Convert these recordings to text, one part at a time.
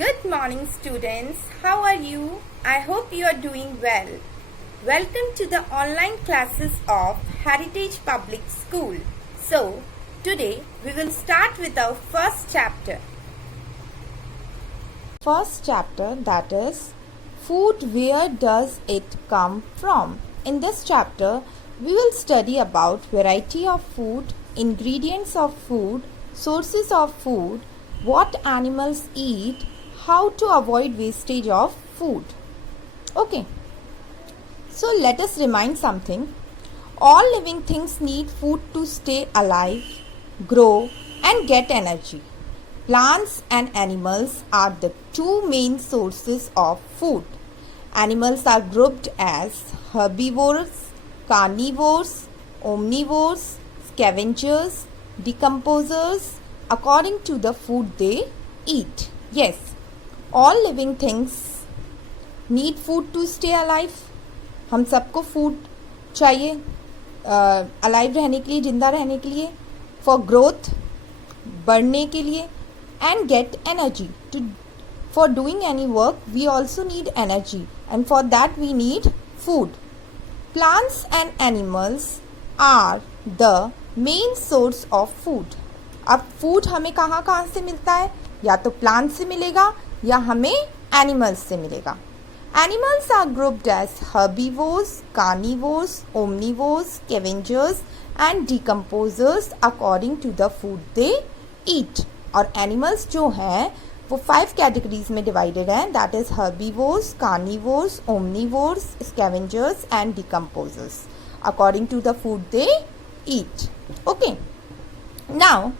Good morning, students. How are you? I hope you are doing well. Welcome to the online classes of Heritage Public School. So, today we will start with our first chapter. First chapter, that is food, where does it come from? In this chapter, we will study about variety of food, ingredients of food, sources of food, what animals eat, how to avoid wastage of food. Okay, so let us remind something. All living things need food to stay alive, grow and get energy. Plants and animals are the two main sources of food. Animals are grouped as herbivores, carnivores, omnivores, scavengers, decomposers according to the food they eat. Yes, all living things need food to stay alive. हम सबको food चाहिए alive रहने के लिए, जिंदा रहने के लिए, फॉर ग्रोथ, बढ़ने के लिए, and get energy. For doing any work, we also need energy, and for that we need food. Plants and animals are the main source of food. अब फूड हमें कहाँ कहाँ से मिलता है? या तो प्लांट से मिलेगा या हमें एनिमल्स से मिलेगा. Animals are grouped as herbivores, carnivores, omnivores, scavengers and decomposers according to the food they eat. और एनिमल्स जो हैं वो 5 कैटेगरीज में डिवाइडेड हैं, that is herbivores, carnivores, omnivores, scavengers and decomposers according to the food they eat. Okay, now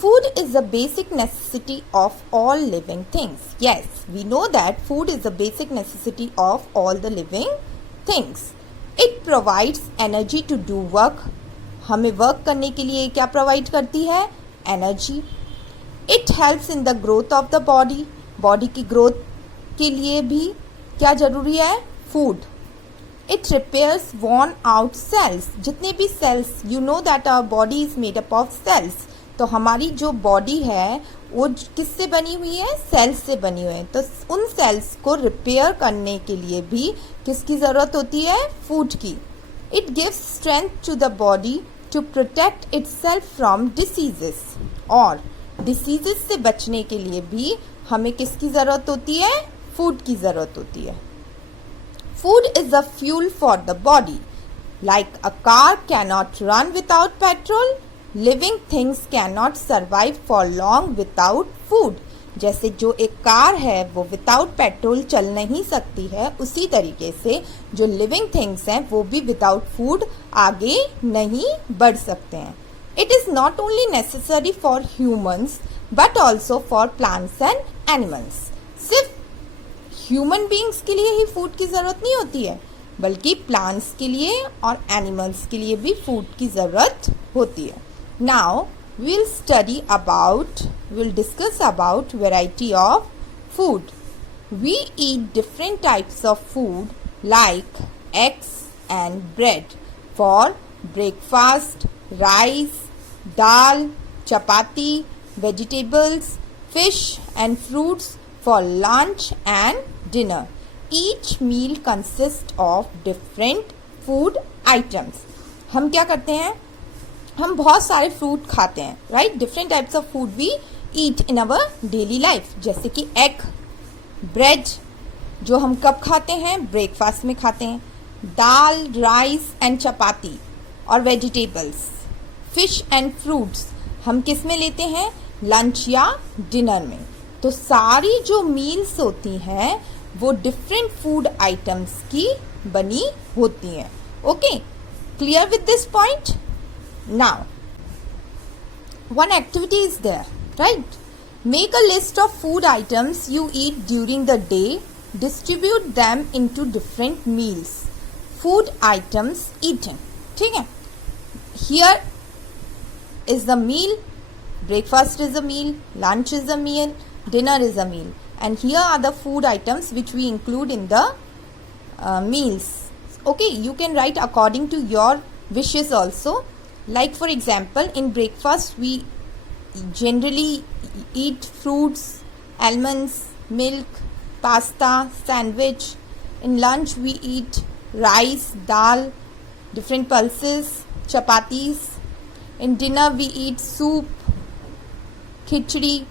food is a basic necessity of all living things. Yes, we know that food is a basic necessity of all the living things. It provides energy to do work. हमें work करने के लिए क्या provide करती है? Energy. It helps in the growth of the body. Body की growth के लिए भी क्या जरूरी है? Food. It repairs worn out cells. जितने भी sales, you know that our body is made up of cells. तो हमारी जो बॉडी है वो किससे बनी हुई है? सेल्स से बनी हुई है. तो उन सेल्स को रिपेयर करने के लिए भी किसकी ज़रूरत होती है? फूड की. It gives strength to the body to protect itself from diseases. और डिसीजेस से बचने के लिए भी हमें किसकी ज़रूरत होती है? फूड की ज़रूरत होती है. Food is a fuel for the body. Like a car cannot run without petrol, living things can not survive for long without food. जैसे जो एक कार है वो विदाउट पेट्रोल चल नहीं सकती है, उसी तरीके से जो लिविंग थिंग्स हैं वो भी विदाउट फूड आगे नहीं बढ़ सकते हैं. It is not only necessary for humans but also for plants and animals. सिर्फ ह्यूमन बींग्स के लिए ही फूड की ज़रूरत नहीं होती है, बल्कि प्लांट्स के लिए और एनिमल्स के लिए भी फूड की ज़रूरत होती है. Now we'll discuss about variety of food. We eat different types of food like eggs and bread for breakfast, rice, dal, chapati, vegetables, fish and fruits for lunch and dinner. Each meal consists of different food items. हम क्या करते हैं? हम बहुत सारे fruit खाते हैं, right? Different types of food we eat in our daily life. जैसे कि एग, ब्रेड जो हम कब खाते हैं? ब्रेकफास्ट में खाते हैं. दाल, राइस एंड चपाती और वेजिटेबल्स. फिश एंड फ्रूट्स हम किस में लेते हैं? लंच या डिनर में. तो सारी जो मील्स होती हैं वो डिफरेंट फूड आइटम्स की बनी होती हैं. Okay, clear with this point? Now, one activity is there, right? Make a list of food items you eat during the day. Distribute them into different meals. Food items eaten. ठीक है? Here is the meal. Breakfast is a meal. Lunch is a meal. Dinner is a meal. And here are the food items which we include in the meals. Okay, you can write according to your wishes also. Like for example, in breakfast we generally eat fruits, almonds, milk, pasta, sandwich. In lunch we eat rice, dal, different pulses, chapatis. In dinner we eat soup, khichdi,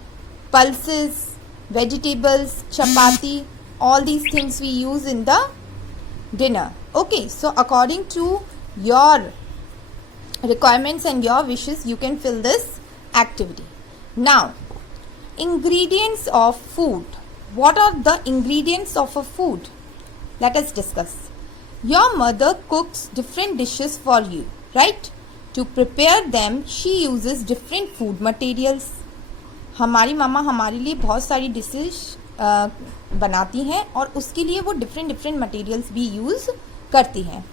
pulses, vegetables, chapati. All these things we use in the dinner. Okay, so according to your requirements and your wishes, you can fill this activity. Now, ingredients of food. What are the ingredients of a food? Let us discuss. Your mother cooks different dishes for you, right? To prepare them, she uses different food materials. हमारी मामा हमारे लिए बहुत सारी dishes बनाती हैं और उसके लिए वो डिफरेंट मटेरियल्स भी यूज़ करती हैं.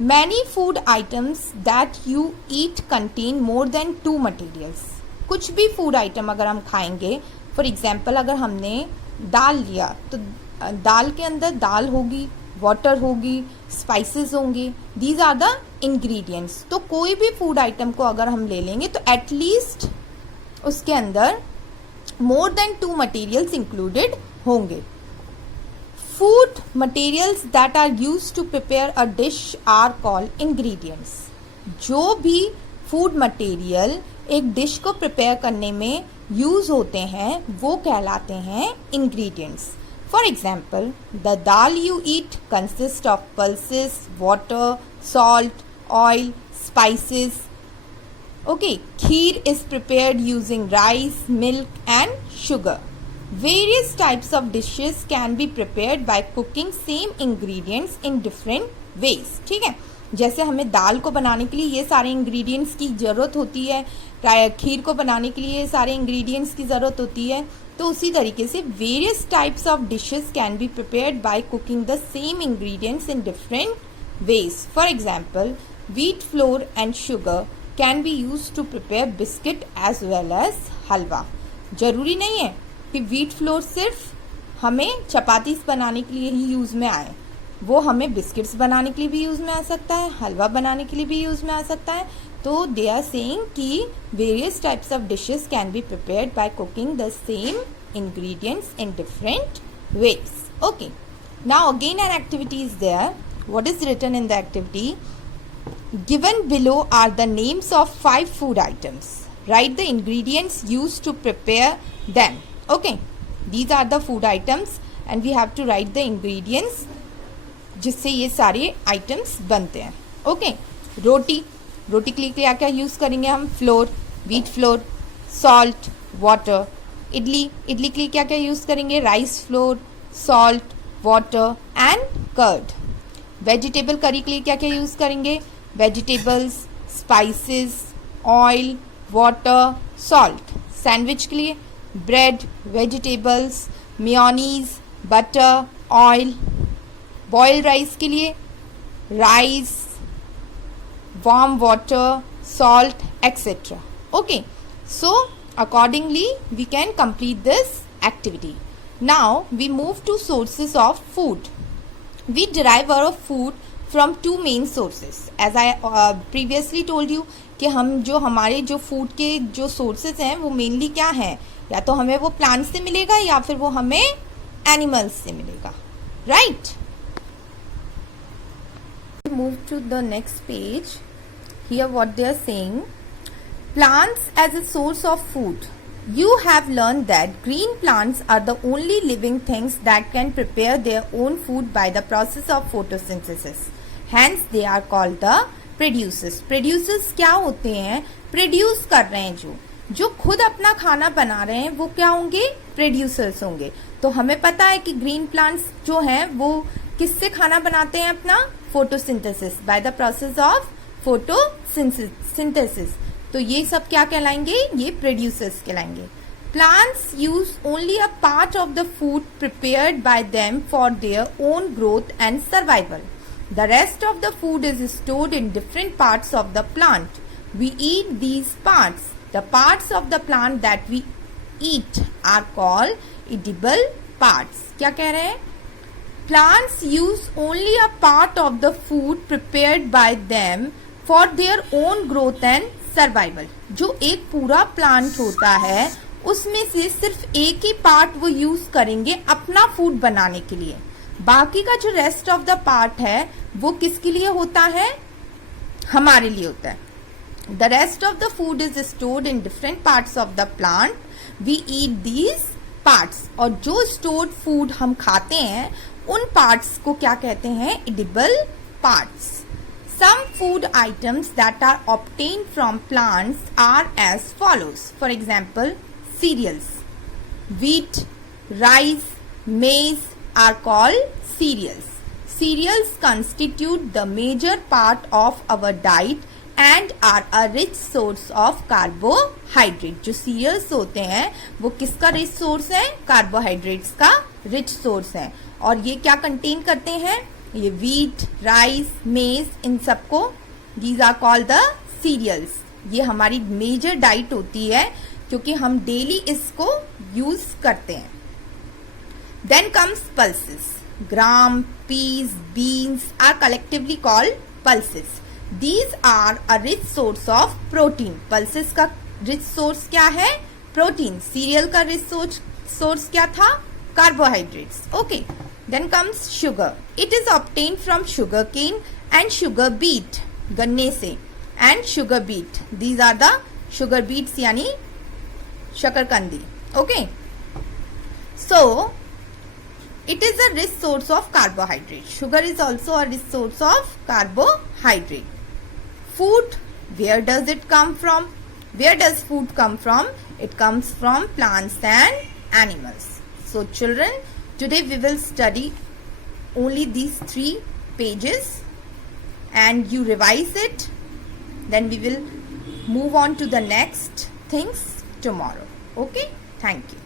Many food items that you eat contain more than 2 materials. कुछ भी फूड आइटम अगर हम खाएंगे, फॉर एग्जाम्पल अगर हमने दाल लिया तो दाल के अंदर दाल होगी, वाटर होगी, स्पाइसेस होंगे. These are the ingredients. तो कोई भी फूड आइटम को अगर हम ले लेंगे तो एटलीस्ट उसके अंदर मोर देन 2 मटेरियल्स इंक्लूडेड होंगे. Food materials that are use to prepare a dish are called ingredients. जो भी फूड मटेरियल एक डिश को प्रिपेयर करने में यूज होते हैं वो कहलाते हैं ingredients. For example, the dal you eat consists of pulses, water, salt, oil, spices. Okay, kheer is prepared using rice, milk and sugar. Various types of dishes can be prepared by cooking same ingredients in different ways. ठीक है, जैसे हमें दाल को बनाने के लिए ये सारे इंग्रेडिएंट्स की ज़रूरत होती है, खीर को बनाने के लिए ये सारे इंग्रेडिएंट्स की ज़रूरत होती है, तो उसी तरीके से various types of dishes can be prepared by cooking the same ingredients in different ways. For example, wheat flour and sugar can be use to prepare biscuit as well as halwa. जरूरी नहीं है कि व्हीट फ्लोर सिर्फ हमें चपातीस बनाने के लिए ही use में आए, वो हमें बिस्किट्स बनाने के लिए भी यूज़ में आ सकता है, हलवा बनाने के लिए भी यूज़ में आ सकता है. तो दे आर सेइंग कि various types of dishes can be prepared by cooking the same ingredients in different ways. Okay, now again an activity is there. What is written in the activity? Given below are the names of 5 food items. Write the ingredients used to prepare them. Okay, these are the food items and we have to write the ingredients जिससे ये सारे items बनते हैं. Okay, रोटी के लिए क्या क्या use करेंगे हम? Flour, wheat flour, salt, water. Idli के लिए क्या क्या यूज़ करेंगे? Rice flour, salt, water and curd. Vegetable curry के लिए क्या क्या यूज़ करेंगे? Vegetables, spices, oil, water, salt. Sandwich के लिए bread, vegetables, mayonnaise, butter, oil. Boiled rice के लिए rice, warm water, salt, etc. Okay, so accordingly we can complete this activity. Now we move to sources of food. We derive our food from 2 main sources. As I previously told you कि हम जो हमारे जो food के जो sources हैं वो mainly क्या हैं? या तो हमें वो प्लांट से मिलेगा या फिर वो हमें एनिमल्स से मिलेगा, right? Move to the next page. Here what they are saying, plants as a source of food. You have learned that green plants are the only living things that can prepare their own food by the process of photosynthesis. Hence they are called the producers. Producers क्या होते हैं? Produce कर रहे हैं, जो खुद अपना खाना बना रहे हैं वो क्या होंगे? Producers होंगे. तो हमें पता है कि ग्रीन प्लांट्स जो हैं वो किससे खाना बनाते हैं अपना? Photosynthesis, by the process of photosynthesis. तो ये सब क्या कहलाएंगे? ये प्रोड्यूसर्स कहलाएंगे. Plants use only a part of the food prepared by them for their own growth and survival. The rest of the food is stored in different parts of the plant. We eat these parts. The parts of the plant that we eat are called edible parts. क्या कह रहे हैं? Plants use only a part of the food prepared by them for their own growth and survival. जो एक पूरा plant होता है उसमें से सिर्फ एक ही पार्ट वो यूज करेंगे अपना फूड बनाने के लिए। बाकी का जो रेस्ट ऑफ द पार्ट है वो किसके लिए होता है? हमारे लिए होता है। The rest of the food is stored in different parts of the plant. We eat these parts. और जो stored food हम खाते हैं उन parts को क्या कहते हैं? Edible parts. Some food items that are obtained from plants are as follows. For example, cereals. Wheat, rice, maize are called cereals. Cereals constitute the major part of our diet and are a rich source of carbohydrate. जो cereals होते हैं वो किसका rich source है? Carbohydrates का rich source है। और ये क्या contain करते हैं? ये wheat, rice, maize, इन सबको these are called the cereals. ये हमारी major diet होती है क्योंकि हम daily इसको use करते हैं। Then comes pulses. Gram, peas, beans are collectively called pulses. These are a rich source of protein. Pulses का rich source क्या है? Protein. Cereal का rich source क्या था? Carbohydrates. Okay. Then comes sugar. It is obtained from sugarcane and sugar beet. गन्ने से and sugar beet. These are the sugar beets यानी शकरकंदी. Okay. So it is a rich source of carbohydrate. Sugar is also a rich source of carbohydrate. Food, where does it come from? Where does food come from? It comes from plants and animals. So children, today we will study only these 3 pages and you revise it. Then we will move on to the next things tomorrow. Okay? Thank you.